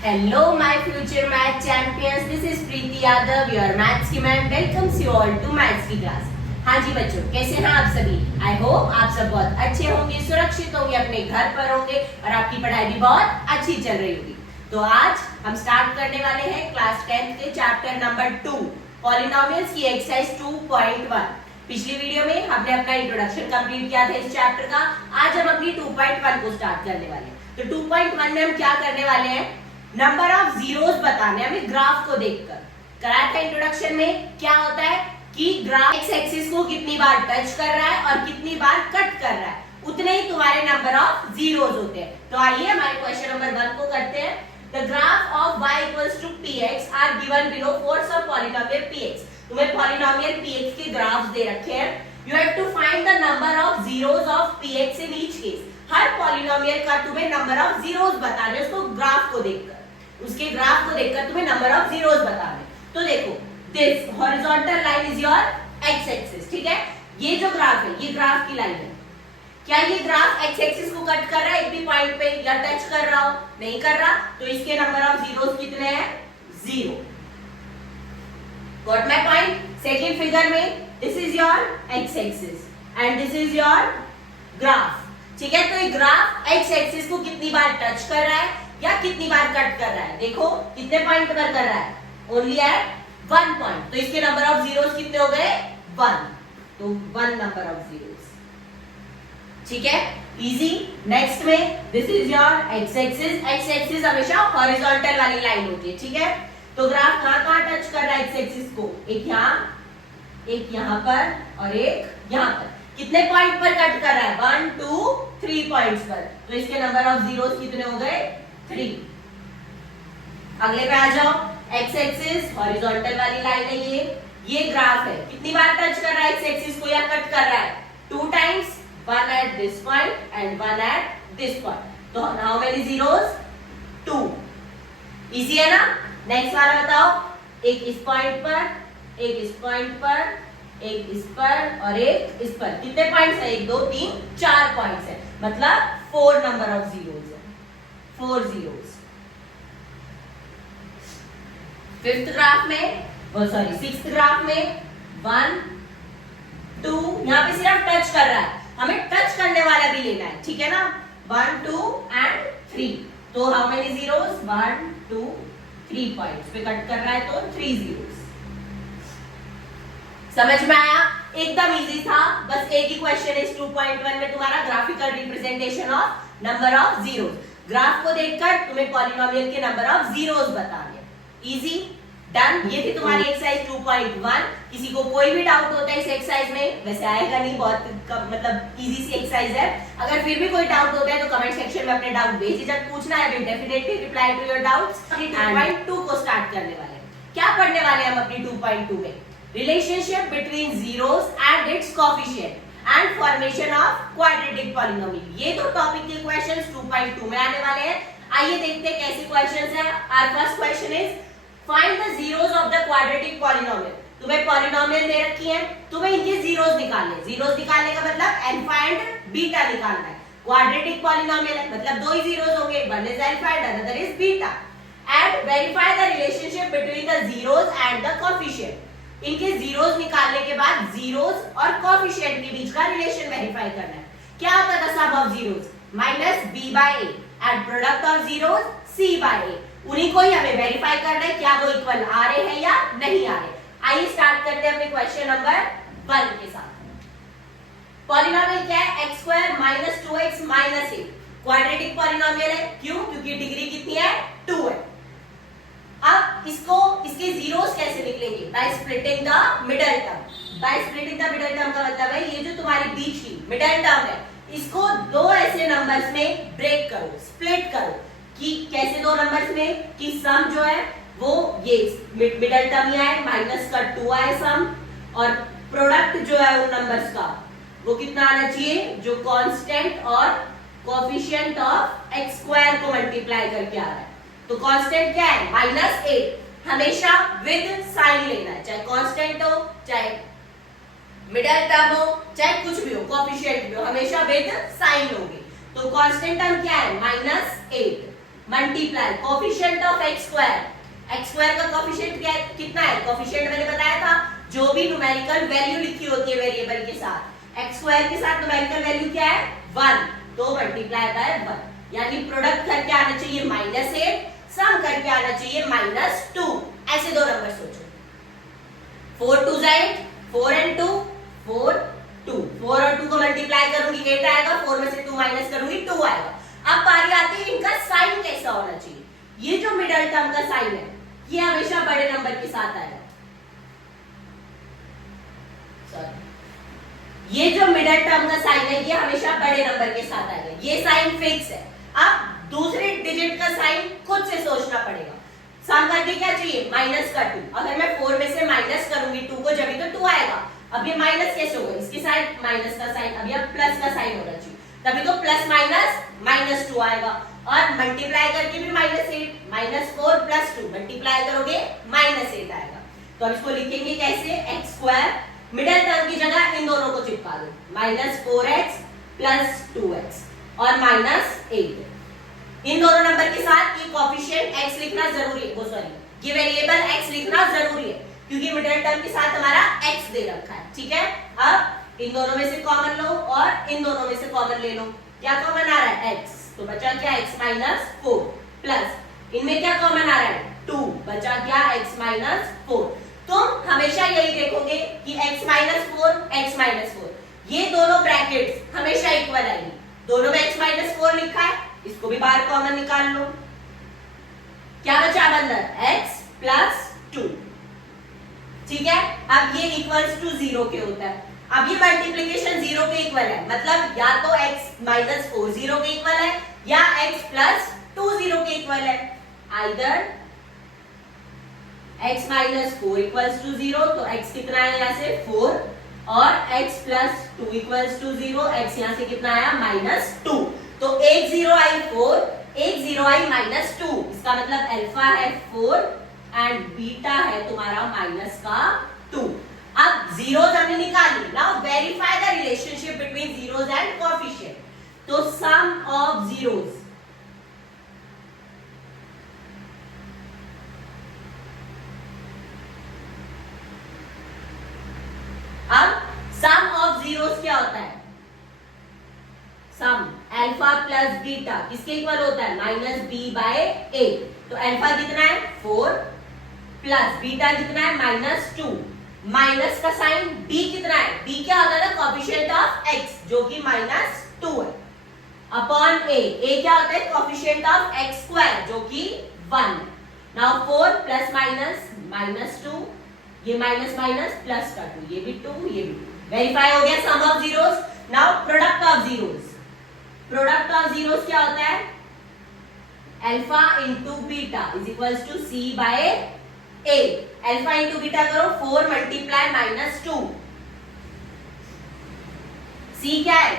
Hello, my future math champions. This is Preeti Yadav, your maths की ma'am. Welcomes you all to maths की class. हाँ जी बच्चों, कैसे हैं आप सभी? I hope आप सब बहुत अच्छे होंगे, सुरक्षित होंगे, अपने घर पर होंगे और आपकी पढ़ाई भी बहुत अच्छी चल रही होगी. तो आज हम स्टार्ट करने वाले हैं क्लास 10 के चैप्टर नंबर 2 पॉलिनोमियल्स की एक्सरसाइज 2.1. पिछली वीडियो में हमने अपना इंट्रोडक्शन कंप्लीट किया था इस चैप्टर का. आज हम अपनी 2.1 को स्टार्ट करने वाले हैं. तो 2.1 में हम क्या करने वाले हैं? नंबर ऑफ जीरोस बताने, हमें ग्राफ को देखकर कराया था इंट्रोडक्शन में. क्या होता है कि ग्राफ एक्स एक्सिस को कितनी बार टच कर रहा है और कितनी बार कट कर रहा है, उतने ही तुम्हारे नंबर ऑफ जीरोस होते हैं. तो आइए हमारे क्वेश्चन नंबर 1 को करते हैं. The graph of y equals to px are given below force of polynomial px. तुम्हें पॉलिनोमियल px के ग्राफ्स दे रखे हैं. You have to find the number of zeros of px in each case. हर polynomial का तुम्हें number of zeros बताने, उसको ग्राफ को देखकर, उसके ग्राफ को देखकर तुम्हें नंबर ऑफ जीरोस बताने. तो देखो, this horizontal line is your X axis. ठीक है, ये जो ग्राफ है ये ग्राफ की लाइन है. क्या ये ग्राफ एक्स एक्सिस को कट कर रहा है एक भी पॉइंट पे या टच कर रहा हो? नहीं कर रहा. तो इसके नंबर ऑफ जीरोस कितने हैं? 0. Got my point? Second figure में this is your X axis and this is your graph. ठीक है, तो ये ग्राफ एक्स एक्सिस को कितनी बार टच कर रहा है या कितनी बार कट कर रहा है? देखो कितने पॉइंट पर कर रहा है? Only at 1 point. तो इसके नंबर ऑफ जीरोस कितने हो गए? 1. तो 1 नंबर ऑफ जीरोस. ठीक है, इजी. नेक्स्ट में this is your X axis. X axis हमेशा हॉरिजॉन्टल वाली लाइन होती है. ठीक है, तो ग्राफ कहां टच कर रहा है एक्स एक्सिस को? एक यहां पर और एक यहां पर. कितने पॉइंट पर कट कर रहा है? 1 2 3 पॉइंट्स पर. तो इसके नंबर ऑफ जीरोस कितने हो गए? 3. अगले पे आ जाओ. एक्स एक्सिस हॉरिजॉन्टल वाली लाइन है. ये ग्राफ है. कितनी बार टच कर रहा है एक्स एक्सिस को या कट कर रहा है? 2 times. 1 at this point and 1 at this point. तो how many zeros? 2. इजी है ना? नेक्स्ट वाला बताओ. एक इस पॉइंट पर, एक इस पॉइंट पर, एक इस पर और एक इस पर. कितने पॉइंट्स है? 1 2 3 4 पॉइंट्स है. मतलब 4 नंबर ऑफ जीरोस है. 4 जीरोस. फिफ्थ ग्राफ में, सिक्स्थ ग्राफ में 1 2, यहां पे सिर्फ टच कर रहा है. हमें टच करने वाला भी लेना है. ठीक है ना? 1 2 एंड 3. तो हाउ मेनी जीरोस? 1 2 3 पॉइंट्स पे कट कर रहा है तो 3 जीरोस. समझ में आया? एकदम इजी था. बस एक ही क्वेश्चन है इस 2.1 में तुम्हारा, graphical representation of number of zeros. Graph को देखकर तुम्हें पॉलिनोमियल के नंबर ऑफ जीरोस बताने. इजी. डन. ये थी तुम्हारी एक्सरसाइज 2.1. किसी को कोई भी डाउट होता है इस एक्सरसाइज में? वैसे आएगा नहीं, बहुत मतलब इजी सी एक्सरसाइज है. अगर फिर भी कोई डाउट होता है तो कमेंट सेक्शन में अपने डाउट बेझिझक पूछना है. Will definitely reply to your doubts. 2.2 को स्टार्ट करने वाले हैं. क्या पढ़ने वाले हैं हम अपनी 2.2 में? Relationship between zeros and it's coefficient and formation of quadratic polynomial. ये दो टॉपिक के क्वेश्चंस 2.2 में आने वाले हैं. आइए देखते हैं कैसे क्वेश्चंस हैं. Our first question is find the zeros of the quadratic polynomial. तुम्हें पॉलिनोमियल दे रखी है, तुम्हें इनके जीरोस निकालने. जीरोस निकालने का मतलब अल्फा एंड बीटा निकालना है. क्वाड्रेटिक पॉलिनोमियल है मतलब दो ही जीरोस होंगे. One is alpha and another is beta. And verify the relationship between the zeros and the coefficient. इनके जीरोस निकालने के बाद जीरोस और कोएफिशिएंट के बीच का रिलेशन वेरीफाई करना है. क्या होता है sum of zeros? Minus B by A and product of zeros C by A. उन्हीं को ही हमें वेरीफाई करना है क्या वो इक्वल आ रहे हैं या नहीं आ रहे. आइए स्टार्ट करते हैं अपने क्वेश्चन नंबर 1 के साथ. पॉलिनोमियल क्या है? x² minus 2x minus 8. Quadratic polynomial है. क्यों? क्योंकि डिग्री कितनी है? 2 है. अब इसके जीरोस कैसे निकलेंगे? By splitting the middle term. By splitting the middle term का मतलब है ये जो तुम्हारी बीच की मिडिल टर्म है, इसको दो ऐसे नंबर्स में ब्रेक करो, स्प्लिट करो. कि कैसे दो नंबर्स में? कि सम जो है वो ये मिडिल टर्म ही है, माइनस का 2 आए सम, और प्रोडक्ट जो है उन नंबर्स का वो कितना आना चाहिए? जो कांस्टेंट और कोएफिशिएंट ऑफ x² को मल्टीप्लाई करके आ रहा है. तो कांस्टेंट क्या है? -8. हमेशा विद साइन लेना है, चाहे कांस्टेंट हो, चाहे मिडिल टर्म हो, चाहे कुछ भी हो, कोएफिशिएंट भी हो, हमेशा विद साइन लोगे. तो कांस्टेंट टर्म क्या है? -8. Multiply coefficient of x square का कोफिशिएंट कितना है? कोफिशिएंट मैंने बताया था जो भी न्यूमेरिकल वैल्यू लिखी होती है वेरिएबल के साथ, एक्स स्क्वायर के साथ न्यूमेरिकल वैल्यू क्या है? 1, तो मल्टीप्लाई बाय 1, यानी प्रोडक्ट करके आना चाहिए -8, सम करके आना चाहिए -2। ऐसे दो नंबर सोचो, 4 2 8, 4 and 2 4 2, 4 और 2 को मल्टीप्लाई करूंगी 8 आएगा, 4 में से 2 माइनस करूंगी 2 आएगा। अब बारी आती है इनका साइन कैसा होना चाहिए। ये जो मिडिल टर्म का साइन है ये हमेशा बड़े नंबर के साथ आएगा। ये जो मिडिल टर्म का साइन है ये हमेशा बड़े नंबर के साथ आएगा, ये साइन फिक्स है। अब दूसरे डिजिट का साइन खुद से सोचना पड़ेगा। सम करके क्या चाहिए? -2। अगर मैं 4 में से माइनस करूंगी 2 को जब तो 2 आएगा। अब ये माइनस कैसे होगा? इसकी साइड माइनस का साइन, अब ये प्लस का साइन होना चाहिए, तभी तो प्लस माइनस -2 आएगा। और मल्टीप्लाई करके भी -8 -4 + 2 मल्टीप्लाई करोगे -8 आएगा। तो अब इसको लिखेंगे कैसे? एक्स स्क्वायर, मिडिल टर्म की जगह इन दोनों को चिपका दो, -4x + 2x और -8। इन दोनों नंबर के साथ ये कोफिशिएंट x लिखना जरूरी है, वो सॉरी ये वेरिएबल x लिखना जरूरी है क्योंकि मिडिल टर्म के साथ हमारा x दे रखा है। ठीक है, अब इन दोनों में से कॉमन लो और इन दोनों में से कॉमन ले लो। क्या कॉमन आ रहा है? x, तो बचा क्या? x - 4 प्लस इनमें क्या कॉमन आ रहा है? 2, बचा क्या? x - 4। तुम हमेशा यही देखोगे कि x - 4 ये दोनों ब्रैकेट्स हमेशा इक्वल आएंगी। दोनों में x - 4 लिखा है, इसको भी बाहर कॉमन निकाल लो। क्या बचा अब अंदर? x + 2। ठीक है, अब ये इक्वल्स टू 0 के होता है। अब ये मल्टीप्लिकेशन 0 के इक्वल है, मतलब या तो x - 4 0 के इक्वल है या x + 2 0 के इक्वल है। आइदर x - 4 = 0, तो x कितना है यहाँ से? 4, और x + 2 = 0, x यहाँ से कितना आया? -2। तो एक 0 आई 4, एक 0 आई -2, इसका मतलब अल्फा है 4 एंड बीटा है तुम्हारा -2। अब जीरोस हमने निकाली। Now verify the relationship between zeros and coefficient. तो सम ऑफ जीरोस, अब सम ऑफ जीरोस क्या होता है? सम अल्फा प्लस बीटा किसके इक्वल होता है? -b/a। तो अल्फा कितना है? 4 प्लस बीटा कितना है? -2। माइनस का साइन b कितना है? b क्या होता है? कोएफिशिएंट ऑफ x जो कि -2 है, अपॉन a। a क्या होता है? कोएफिशिएंट ऑफ x स्क्वायर जो कि 1। नाउ 4 प्लस माइनस -2, ये माइनस प्लस का 2, ये भी 2, ये भी 2। वेरीफाई हो गया sum of zeros. Now product of zeros. Product of zeros क्या होता है? Alpha into beta is equals to c/a। Alpha into beta करो, 4 मल्टीप्लाई -2। c क्या है?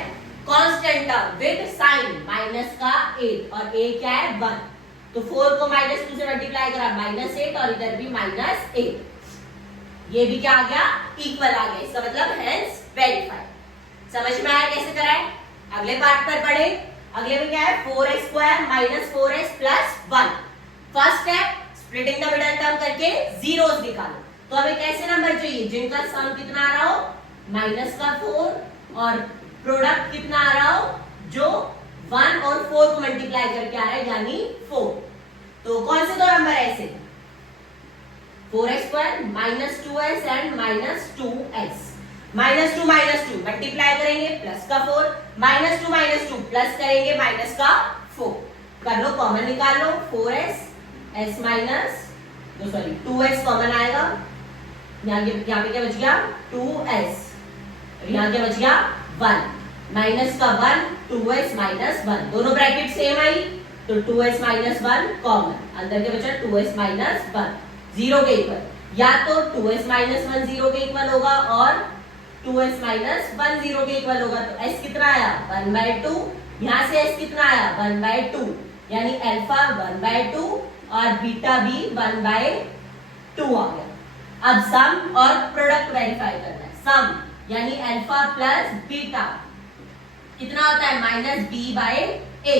कांस्टेंट टर्म विद साइन -8 और a क्या है? 1। तो 4 को -2 से मल्टीप्लाई करा -8 और इधर भी -8। ये भी क्या आ गया? इक्वल आ गया। इसका मतलब हेंस वेरीफाई। समझ में आया कैसे करा है? अगले पार्ट पर बढ़े। अगले में क्या है? 4x² - 4x + 1। First step splitting the middle term करके जीरोस निकालो। तो हमें कैसे नंबर चाहिए जिनका सम कितना आ रहा हो? -4 और प्रोडक्ट कितना आ रहा हो? जो 1 और 4 को मल्टीप्लाई करके आ रहा है, यानी 4। तो कौन से दो नंबर है ऐसे? 4x² -2s and -2s। -2 multiply करेंगे प्लस का 4, -2 प्लस करेंगे माइनस का 4। कर लो, कॉमन निकाल लो। 4s s minus 2x common आएगा। यहाँ पे क्या बच गया? 2s। यहाँ क्या बच गया? 1 माइनस का 1, 2s - 1। दोनों ब्रैकेट सेम आई तो 2s - 1 कॉमन। अंदर क्या बचा? 2s - 1 0 के इक्वल। या तो 2s - 1 0 के इक्वल होगा और 2s - 1 0 के इक्वल होगा। तो s कितना आया? 1/2। यहाँ से s कितना आया? 1/2, यानी अल्फा 1/2 और बीटा भी 1/2 आ गया। अब सम और प्रोडक्ट वेरीफाई करना है। सम यानी अल्फा प्लस बीटा कितना होता है? -b/a।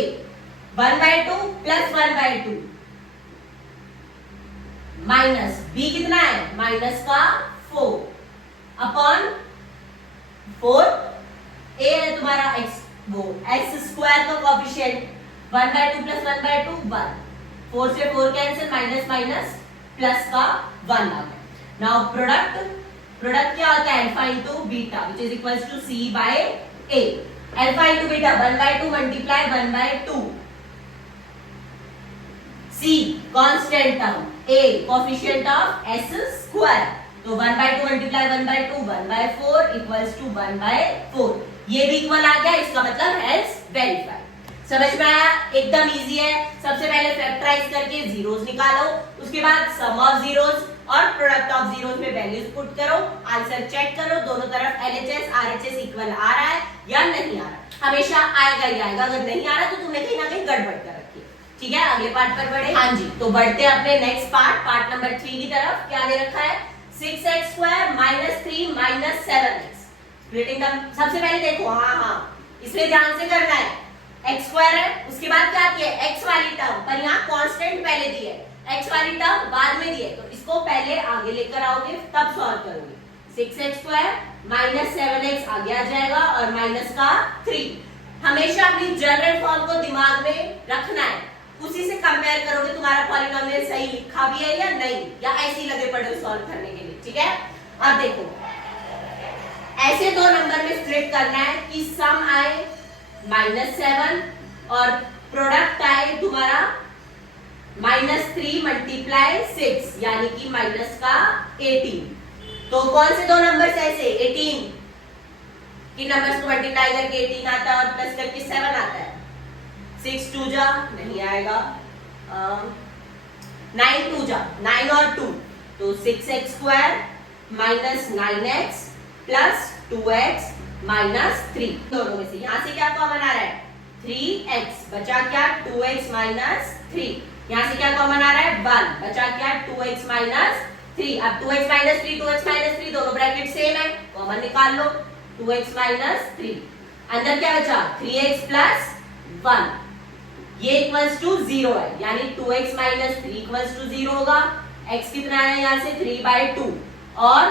1/2 प्लस 1/2 माइनस बी कितना है माइनस का 4 अपॉन 4 ए है तुम्हारा एक्स वो एक्स स्क्वायर का कोएफिशिएंट 1/2 प्लस 1/2 1 4 से 4 कैंसिल माइनस माइनस प्लस का 1 आ गया। नाउ प्रोडक्ट क्या होता है alpha into beta which is equals to c by a. Alpha into beta 1/2 multiply 1/2 c constant term a coefficient of s square तो 1/2 multiply 1/2 1/4 equals to 1/4 ये भी equal आ गया इसका मतलब हेल्स वेरीफाई। समझ में आया एकदम इजी है। सबसे पहले फैक्टराइज करके जीरोस निकालो उसके बाद सम ऑफ जीरोस और प्रोडक्ट ऑफ जीरोस में वैल्यूज पुट करो आंसर चेक करो दोनों तरफ LHS RHS इक्वल आ रहा है या नहीं आ रहा। हमेशा आएगा ही आएगा अगर नहीं आ रहा तो तुमने कहीं ना कहीं गड़बड़ कर रखी है। ठीक है अगले पार्ट पर बढ़े। हाँ जी तो बढ़ते हैं अपने नेक्स्ट पार्ट नंबर 3 की तरफ। क्या दे रखा है 6x square minus 3 minus 7x splitting term. सबसे पहले देखो हाँ इसमें ध्यान से करना है x स्क्वायर है उसके बाद क्या किया x वाली टर्म पर यहाँ कांस्टेंट पहले दी है x वाली टर्म बाद में दी है तो इसको पहले आगे लेकर आओगे तब सॉल्व करोगे। 6x स्क्वायर माइनस 7x आगे आ जाएगा और माइनस का 3। हमेशा अपनी जनरल फॉर्म को दिमाग में रखना है उसी से कंपेयर करोगे तुम्हारा पॉलिनोमियल सही लिखा भी है या नहीं या ऐसे ही लगे पड़े सॉल्व करने के लिए। ठीक है अब देखो ऐसे दो नंबर में स्प्लिट करना है कि सम आए -7 और प्रोडक्ट आए तुम्हारा -3 मल्टीप्लाई 6 यानी कि माइनस का 18। तो कौन से दो नंबर ऐसे 18 की नंबर्स को मल्टीप्लाई करके 18 आता है और प्लस करके 7 आता है। 6 2 जा नहीं आएगा 9 2 जा 9 और 2 तो 6x square minus 9x plus 2x minus 3 दोनों में से यहाँ से क्या कॉमन आ रहा है 3x बचा क्या 2x माइनस 3 यहाँ से क्या कॉमन आ रहा है 1 बचा क्या 2x माइनस 3। अब 2x माइनस 3 2x माइनस 3 दोनों ब्रैकेट सेम है कॉमन निकाल लो 2x माइनस 3 अंदर क्या बचा 3x प्लस 1 ये इक्वल्स टू 0 है यानी 2x माइनस 3 इक्वल्स टू 0 होगा। x कितना है यहाँ से 3/2 और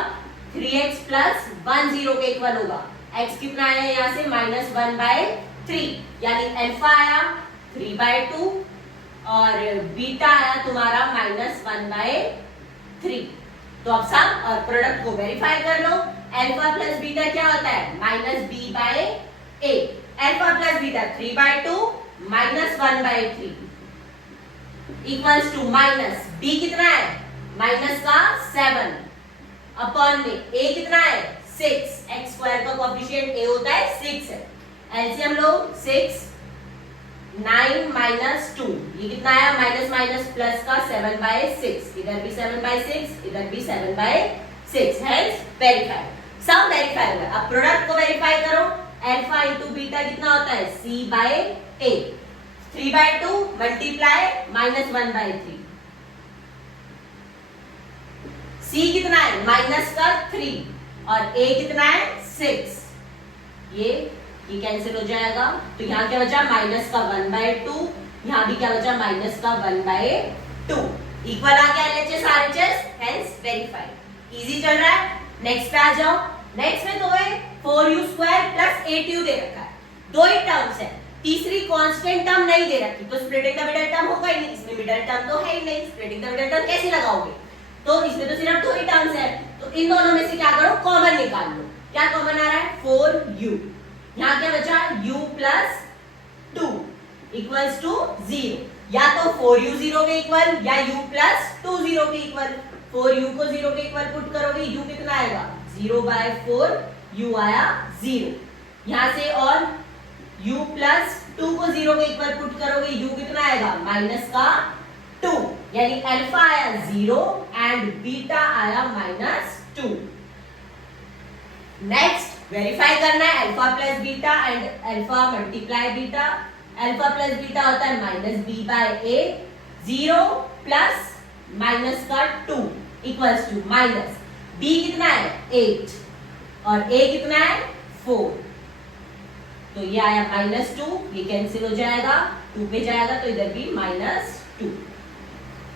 3x प्लस 1 0 के इक्वल होगा। x कितना है यहाँ से -1/3 यानी अल्फा आया 3/2 और बीटा आया तुम्हारा -1/3। तो अब सम और प्रोडक्ट को वेरीफाई कर लो। अल्फा प्लस बीटा क्या होता है -b/a alpha plus beta 3/2 -1/3 equals to minus b कितना है माइनस का 7 अपॉन में a कितना है 6 x स्क्वायर का कोएफिशिएंट a होता है 6 है। एलसीएम लो 6 9 माइनस 2 ये कितना आया माइनस माइनस प्लस का 7/6 इधर भी 7/6 इधर भी 7/6 हेंस वेरीफाई। सब वेरीफाई हुआ। अब प्रोडक्ट को वेरीफाई करो अल्फा इनटू बीटा कितना होता है c/a 3/2 मल्टीप्लाई -1/3 c कितना है माइनस का 3 और a कितना है 6 ये कैंसिल हो जाएगा तो यहाँ क्या बचा माइनस का 1/2 यहाँ भी क्या बचा माइनस का 1/2 इक्वल आ गया LHS RHS hence verify. Easy चल रहा है। नेक्स्ट पे आ जाओ। नेक्स्ट में तुम्हें 4u स्क्वायर प्लस 8u दे रखा है दो ही टर्म्स है तीसरी कांस्टेंट टर्म नहीं दे रखी तो स्प्लिटिंग द मिडल टर्म होगा ही नहीं इसमें मिडल टर्म तो है ही नहीं स्प्लिटिंग द मिडल टर्म कैसे लगाओगे तो इसमें तो सिर्फ दो ही टर्म्स है तो इन दोनों में से क्या करो कॉमन निकाल लो। क्या कॉमन आ रहा है 4u यहाँ क्या बचा u प्लस 2 इक्वल्स टू 0 या तो 4u 0 के इक्वल या u प्लस 2 0 के इक्वल। 4u को 0 के इक्वल पुट करोगे u कितना आएगा 0/4 u आया 0 यहाँ से और u प्लस 2 को 0 के इक्वल पुट करोगे u कितना आएगा माइनस का 2 यानी अल्फा आया 0 एंड बीटा आया -2। नेक्स्ट वेरीफाई करना है alpha plus beta and alpha multiply beta. Alpha plus beta होता है -b/a 0 प्लस माइनस का 2 इक्वल्स टू माइनस b कितना है 8 और a कितना है 4 तो ये आया -2 ये कैंसिल हो जाएगा 2 पे जाएगा तो इधर भी -2।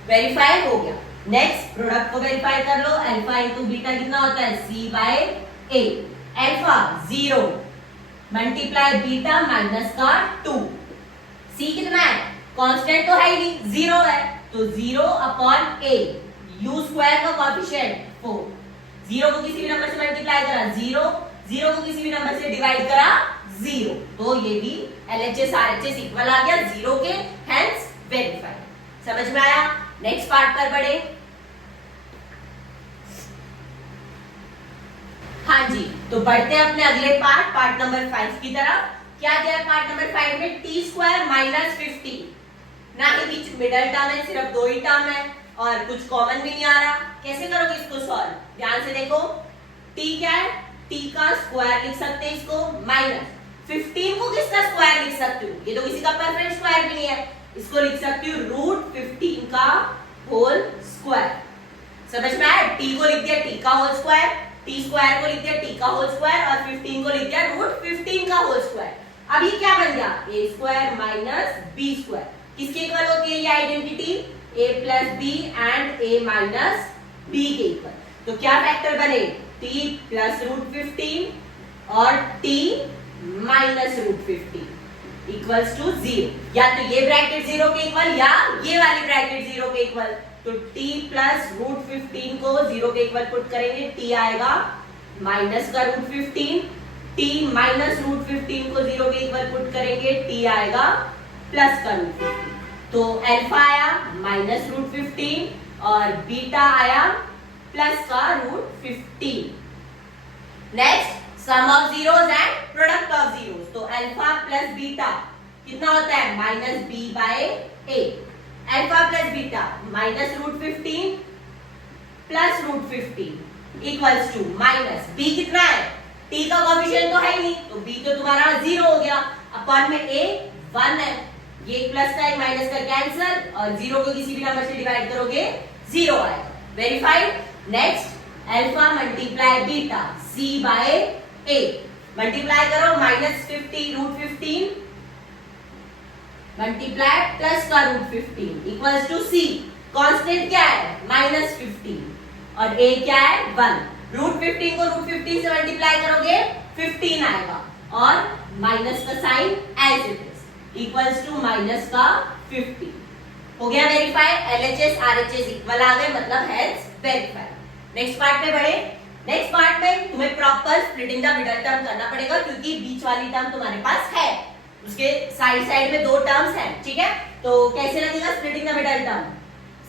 वेरीफाई हो गया। नेक्स्ट प्रोडक्ट को वेरीफाई कर लो। अल्फा इंटू बीटा कितना होता है, C/A। Alpha 0 multiply beta minus का 2। C कितना है, कांस्टेंट तो है ही नहीं, 0 है, तो 0/A। U स्क्वायर का कोएफिशिएंट 4। 0 को किसी भी नंबर से मल्टीप्लाई करा 0, 0 को किसी भी नंबर से डिवाइड करा 0, तो ये भी LHS RHS इक्वल आ गया 0 के, हेंस वेरीफाई। समझ में आया? नेक्स्ट पार्ट पर बढ़े। हाँ जी, तो बढ़ते हैं अपने अगले पार्ट नंबर 5 की तरफ। क्या दिया है पार्ट नंबर 5 में, t² माइनस 50। ना ही बीच मिडल टर्म है, सिर्फ 2 ही टर्म है और कुछ कॉमन भी नहीं आ रहा। कैसे करोगे इसको सॉल्व, ध्यान से देखो। t क्या है, t का स्क्वायर लिख सकते हैं इसको, माइनस 15 को किसका स्क्वायर लिख सकती हूँ, ये तो किसी का परफेक्ट स्क्वायर भी नहीं है, इसको लिख सकती हूँ √15 का होल स्क्वायर। समझ में आया? t को लिख दिया t का होल स्क्वायर, t स्क्वायर को लिख दिया t का होल स्क्वायर और 15 को लिख दिया √15 का होल स्क्वायर। अब ये क्या बन गया, a² माइनस b²। किसके इक्वल होती है ये identity, a plus b and a minus b के इक्वल। तो क्या फैक्टर बने, t प्लस √15 और t माइनस √15 इक्वल्स टू 0। या तो ये ब्रैकेट 0 के इक्वल या ये वाली ब्रैकेट 0 के इक्वल। तो t प्लस √15 को 0 के इक्वल पुट करेंगे, t आएगा माइनस का √15, t माइनस √15 को 0 के इक्वल पुट करेंगे, t आएगा प्लस का √15। तो अल्फा आया माइनस √15 और बीटा आया प्लस का √15। Next sum of zeros and product of zeros. तो अल्फा प्लस बीटा कितना होता है, -b/a। Alpha plus beta minus √15 plus √15 equals to minus b कितना है, t का कोएफिशिएंट तो है ही नहीं, तो b तो तुम्हारा 0 हो गया, अपॉन में a 1 है, ये प्लस का एक माइनस का कैंसिल और 0 को किसी भी नंबर से डिवाइड करोगे 0 आएगा। Verified. Next alpha multiply beta C/A। Multiply करो -50 √15 मल्टीप्लाई प्लस का √15 इक्वल्स टू C। कांस्टेंट क्या है, -15 और A क्या है 1। √15 को √15 से मल्टीप्लाई करोगे 15 आएगा और माइनस का sign as it is equals to minus का 50। हो गया वेरीफाई। LHS RHS इक्वल आ गए, मतलब हेंस वेरीफाई। नेक्स्ट पार्ट पे बढ़े। नेक्स्ट पार्ट में तुम्हें proper splitting the middle term करना पड़ेगा, क्योंकि बीच वाली टर्म तुम्हारे पास है, उसके साइड में 2 टर्म्स हैं, ठीक है। तो कैसे लगेगा स्प्लिटिंग द मिडल टर्म,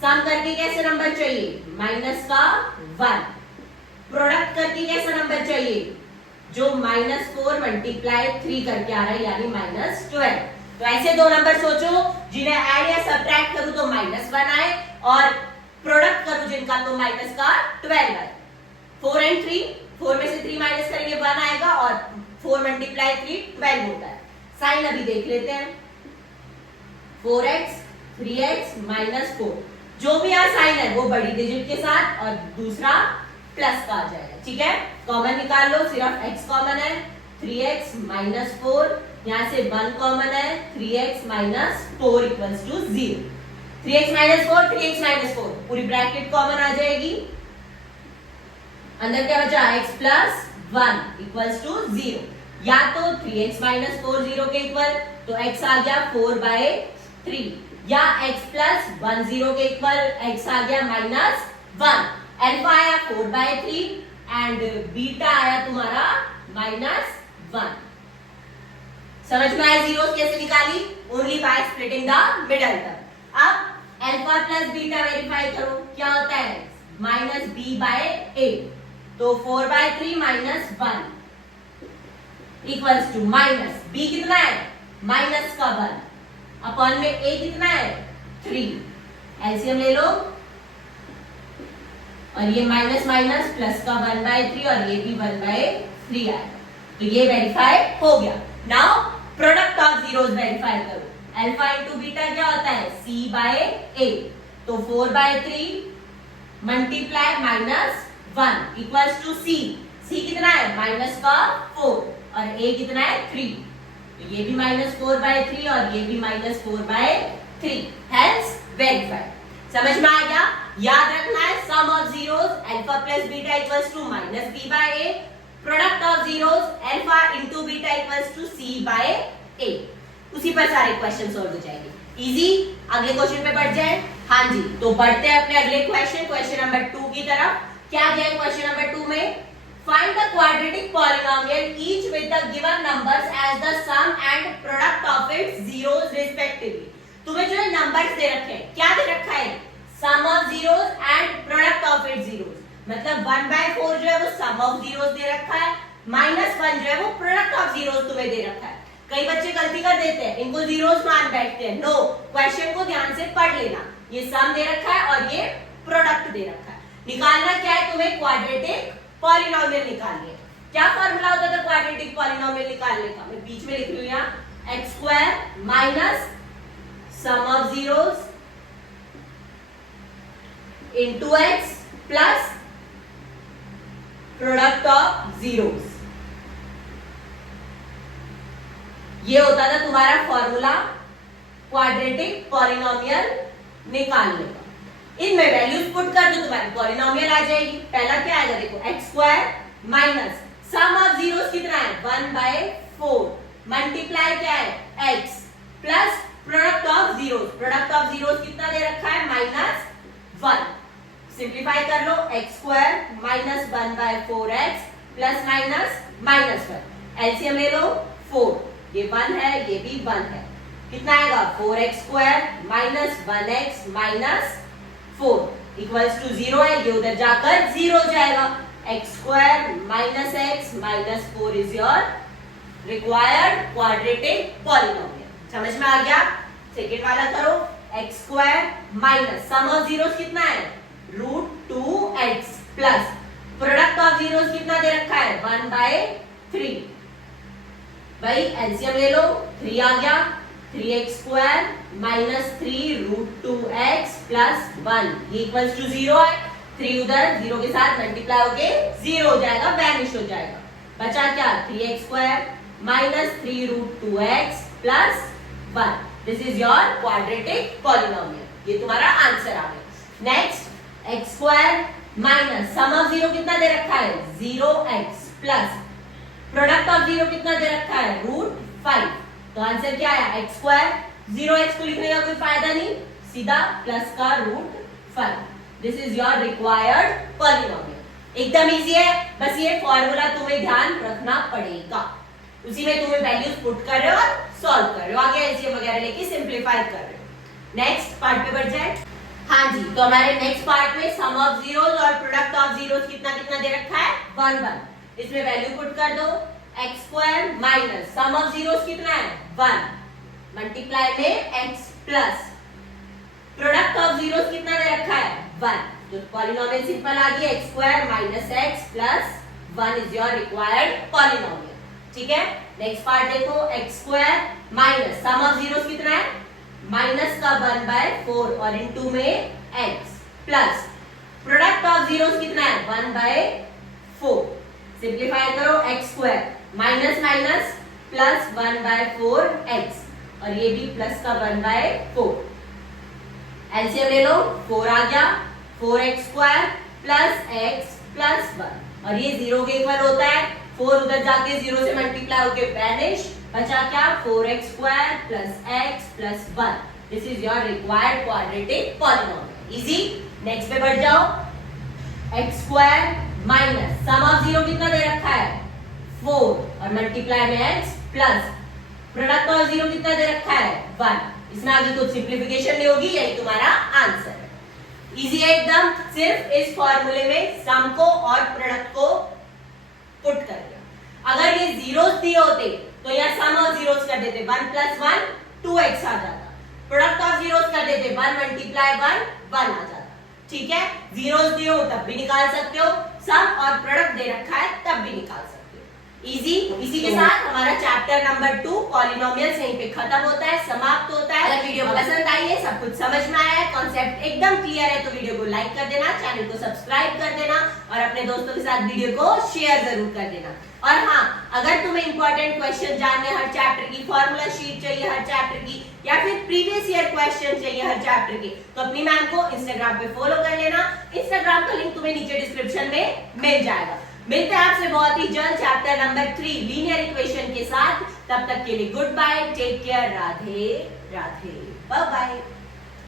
सम करके कैसे नंबर चाहिए, माइनस का 1। प्रोडक्ट करके कैसा नंबर चाहिए, जो -4 मल्टीप्लाई 3 करके आ रहा है, यानी -12। तो ऐसे 2 नंबर सोचो जिन्हें ऐड या सब्ट्रैक्ट करूं तो -1 आए और प्रोडक्ट करूं जिनका तो माइनस का 12 आए। 4 एंड 3, 4 में से 3 माइनस करेंगे 1 आएगा और 4 मल्टीप्लाई 3 12 होता है। साइन अभी देख लेते हैं, 4x 3x -4, जो भी यहाँ साइन है वो बड़ी डिजिट के साथ और दूसरा प्लस का आ जाएगा, ठीक है। कॉमन निकाल लो, सिर्फ x कॉमन है, 3x -4, यहाँ से 1 कॉमन है, 3x -4 equals to 0। 3x -4 3x -4 पूरी ब्रैकेट कॉमन आ जाएगी, अंदर क्या बचा x प्लस 1 इक्वल्स टू 0। या तो 3x -4 0 के इक्वल, तो x आ गया 4/3, या x प्लस 1 0 के इक्वल, x आ गया -1। अल्फा आया 4/3 एंड बीटा आया तुम्हारा -1। समझ में आया जीरोस कैसे निकाली, only by splitting the middle term. अब अल्फा प्लस बीटा वेरीफाई करो, क्या होता है -b/a। तो 4/3 -1 इक्वल्स टू माइनस b कितना है, माइनस का 1 अपॉन में a कितना है 3। एलसीएम ले लो और ये माइनस माइनस प्लस का 1/3 और ये भी 1/3 आएगा। तो ये वेरीफाई हो गया। Now product of zeros verify करो। अल्फा इंटू बीटा क्या होता है, C/A। तो 4/3 multiply -1 equals to C। C कितना है, माइनस का 4 और A कितना है 3। तो ये भी -4/3 और ये भी -4/3, हेंस वेरीफाइड। समझ में आ गया? याद रखना है sum of zeros alpha plus beta equals to -b/a, product of zeros alpha into beta equals to c/a। उसी पर सारे क्वेश्चन सॉल्व हो जाएंगे, इजी। अगले क्वेश्चन पे बढ़ जाए। हाँ जी, तो बढ़ते हैं अपने अगले क्वेश्चन नंबर 2 की तरफ। क्या दिया है क्वेश्चन नंबर 2 में? Find the quadratic polynomial each with the given numbers as the sum and product of its zeros respectively. तुम्हें जो है नंबर्स दे रखे हैं, क्या दे रखा है? Sum of zeros and product of its zeros. मतलब 1/4 जो है वो सम ऑफ जीरोस दे रखा है, -1 जो है वो प्रोडक्ट ऑफ जीरोस तुम्हें दे रखा है। कई बच्चे गलती कर देते हैं, इनको जीरोस मान बैठते हैं। नो, क्वेश्चन को ध्यान से पढ़ लेना। ये सम दे रखा है और ये प्रोडक्ट दे रखा है। निकालना क्या है तुम्हें? क्वाड्रेटिक पॉलिनोमियल निकालनी है। क्या फॉर्मूला होता था क्वाड्रेटिक पॉलिनोमियल निकालने का? मैं बीच में लिख रही हूं यहां, x² minus sum of zeros into x plus product of zeros. ये होता था तुम्हारा फॉर्मूला क्वाड्रेटिक पॉलिनोमियल निकालने का। इनमें वैल्यूज पुट कर दो, तुम्हारी पॉलिनोमियल आ जाएगी। पहला क्या आएगा देखो, x² minus sum of zeros कितना है? 1/4 मल्टीप्लाई क्या है? x plus product of zeros. Product of zeros कितना दे रखा है? -1। सिंप्लीफाई कर लो, x² minus 1/4x plus -1। LCM ले लो, 4, ये 1 है, ये भी 1 है। कितना आएगा? 4x² minus 1x minus 4 equals to 0 है। ये उधर जाकर 0 हो जाएगा। x² minus x minus 4 is your required quadratic polynomial. समझ में आ गया? सेकेंड वाला करो, x² minus sum of zeros कितना है? √2x plus product of zeros कितना दे रखा है? 1/3। भाई एलसीएम ले लो, 3 आ गया, 3x² माइनस 3√2x प्लस 1 ये इक्वल्स टू 0 है। 3 उधर 0 के साथ मल्टीप्लाई होके 0 हो जाएगा, वैनिश हो जाएगा। बचा क्या? 3x² minus 3√2x plus 1। This is your quadratic polynomial. ये तुम्हारा आंसर आ गया। Next, x² minus sum of zero कितना दे रखा है? 0x plus product of zero कितना दे रखा है? √5। तो आंसर क्या आया? x²। 0x को लिखने का कोई फायदा नहीं, सीधा प्लस का √5। This is your required polynomial. एकदम इजी है, बस ये फॉर्मूला तुम्हें ध्यान रखना पड़ेगा। उसी में तुम्हें वैल्यूज पुट कर रहे हो और सॉल्व कर रहे हो, आगे एलसीएम वगैरह लेके सिंप्लीफाई कर रहे हो। नेक्स्ट पार्ट पे बढ़ जाए। हाँ जी, तो हमारे नेक्स्ट पार्ट में सम ऑफ जीरोस और प्रोडक्ट ऑफ जीरोस कितना कितना दे रखा है? 1/1। इसमें वैल्यू पुट कर दो, x² minus sum of zeros कितना है? 1 मल्टीप्लाई में x plus product of zeros कितना दे रखा है? 1। तो पॉलिनोमियल सिंपल आ गया, x² minus x plus 1 is your required polynomial. ठीक है, नेक्स्ट पार्ट देखो, x² minus sum of zeros कितना है? माइनस का 1/4 और इनटू में x plus product of zeros कितना है? 1/4। सिंप्लीफाई करो, x² minus minus plus 1/4x और ये भी प्लस का 1/4। एलसीएम ले लो, 4 आ गया, 4x² प्लस x प्लस 1 और ये 0 के इक्वल होता है। 4 उधर जाके 0 से मल्टीप्लाई होके वैनिश। बचा क्या? 4x² plus x plus 1। This is your required quadratic polynomial. Easy. Next पे बढ़ जाओ, x² minus sum of zero कितना दे रखा है? 4 और मल्टीप्लाई में x plus product of zero कितना दे रखा है? 1। इसमें आगे कुछ सिंप्लीफिकेशन नहीं होगी, यही तुम्हारा आंसर है। इजी है एकदम, सिर्फ इस फॉर्मूले में सम को और प्रोडक्ट को पुट कर दिया। अगर ये जीरोस दिए होते तो यहाँ सम ऑफ जीरोस कर देते, 1 प्लस 1 2x आ जाता। प्रोडक्ट ऑफ जीरोस कर देते, 1 मल्टीप्लाई 1 1 आ जाता। ठीक है, जीरोस दिए हो तब भी निकाल सकते हो, सम और प्रोडक्ट दे रखा है तब भी निकाल सकते हो। इजी। इसी के साथ हमारा चैप्टर नंबर 2 पॉलिनोमियल्स यहीं पे खत्म होता है, समाप्त होता है। अगर वीडियो पसंद आई है, सब कुछ समझ में आया है, कॉन्सेप्ट एकदम क्लियर है, तो वीडियो को लाइक कर देना, चैनल को सब्सक्राइब कर देना और अपने दोस्तों के साथ वीडियो को शेयर जरूर कर देना। और हाँ, अगर तुम्हें इंपॉर्टेंट क्वेश्चन जानने हर चैप्टर की, फॉर्मूला शीट चाहिए हर चैप्टर की, या फिर प्रीवियस ईयर क्वेश्चन चाहिए हर चैप्टर के, तो अपनी मैम को इंस्टाग्राम पे फॉलो कर लेना। इंस्टाग्राम का लिंक तुम्हें नीचे डिस्क्रिप्शन में मिल जाएगा। मिलते हैं आपसे बहुत ही जल्द चैप्टर नंबर 3 लीनियर इक्वेशन के साथ। तब तक के लिए good bye, take care, Radhe Radhe, bye bye.